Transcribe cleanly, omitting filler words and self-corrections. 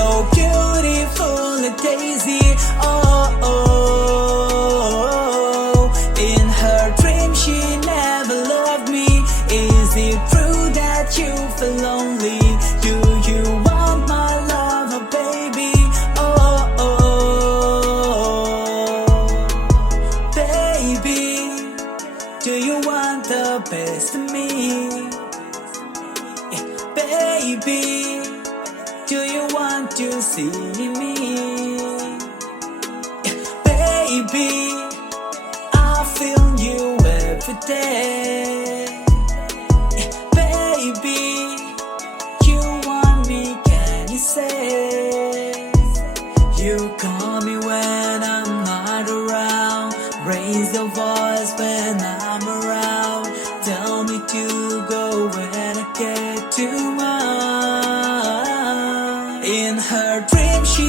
so beautiful like Daisy. Oh, in her dream she never loved me. Is it true that you feel lonely? Do you want my love, oh baby? Baby, do you want the best of me? Yeah, baby, do you want to see me? Yeah, baby, I feel you every day. Yeah, baby, you want me, can you say? You call me when I'm not around, raise your voice when I'm around, tell me to go when I get too much. In her dream she